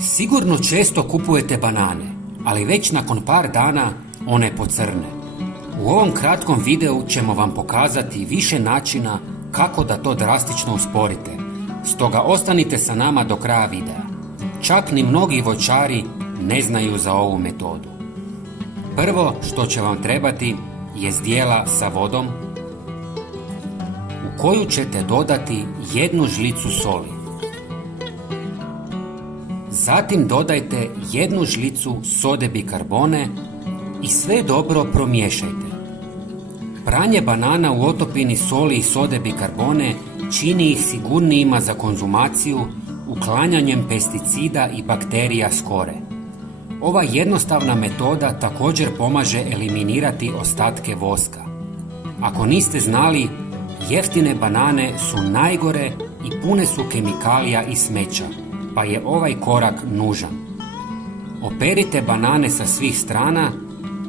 Sigurno često kupujete banane, ali već nakon par dana one pocrne. U ovom kratkom videu ćemo vam pokazati više načina kako da to drastično usporite. Stoga ostanite sa nama do kraja videa. Čak ni mnogi voćari ne znaju za ovu metodu. Prvo što će vam trebati je zdjela sa vodom u koju ćete dodati 1 žlicu soli. Zatim dodajte 1 žlicu sode bikarbone i sve dobro promiješajte. Pranje banana u otopini soli i sode bikarbone čini ih sigurnijima za konzumaciju uklanjanjem pesticida i bakterija s kore. Ova jednostavna metoda također pomaže eliminirati ostatke voska. Ako niste znali, jeftine banane su najgore i pune su kemikalija i smeća, pa je ovaj korak nužan. Operite banane sa svih strana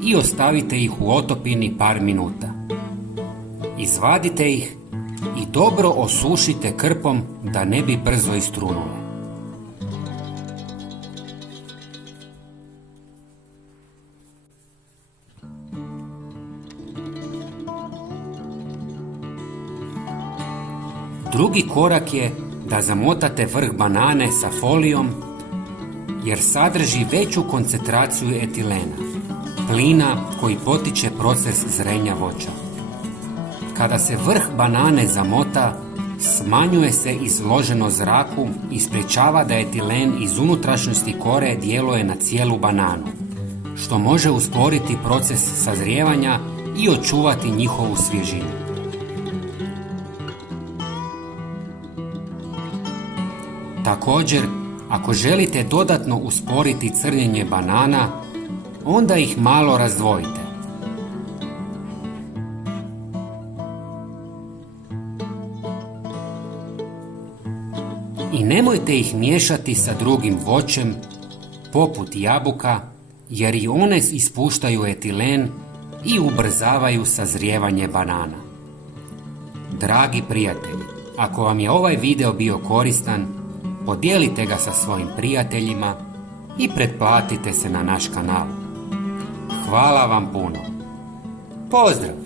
i ostavite ih u otopini par minuta. Izvadite ih i dobro osušite krpom da ne bi brzo istrunule. Drugi korak je da zamotate vrh banane sa folijom jer sadrži veću koncentraciju etilena, plina koji potiče proces zrenja voća. Kada se vrh banane zamota, smanjuje se izloženost zraku i sprječava da etilen iz unutrašnjosti kore djeluje na cijelu bananu, što može usporiti proces sazrijevanja i očuvati njihovu svježinu. Također, ako želite dodatno usporiti crnjenje banana, onda ih malo razdvojite. I nemojte ih miješati sa drugim voćem, poput jabuka, jer i one ispuštaju etilen i ubrzavaju sazrijevanje banana. Dragi prijatelji, ako vam je ovaj video bio koristan, podijelite ga sa svojim prijateljima i pretplatite se na naš kanal. Hvala vam puno. Pozdrav!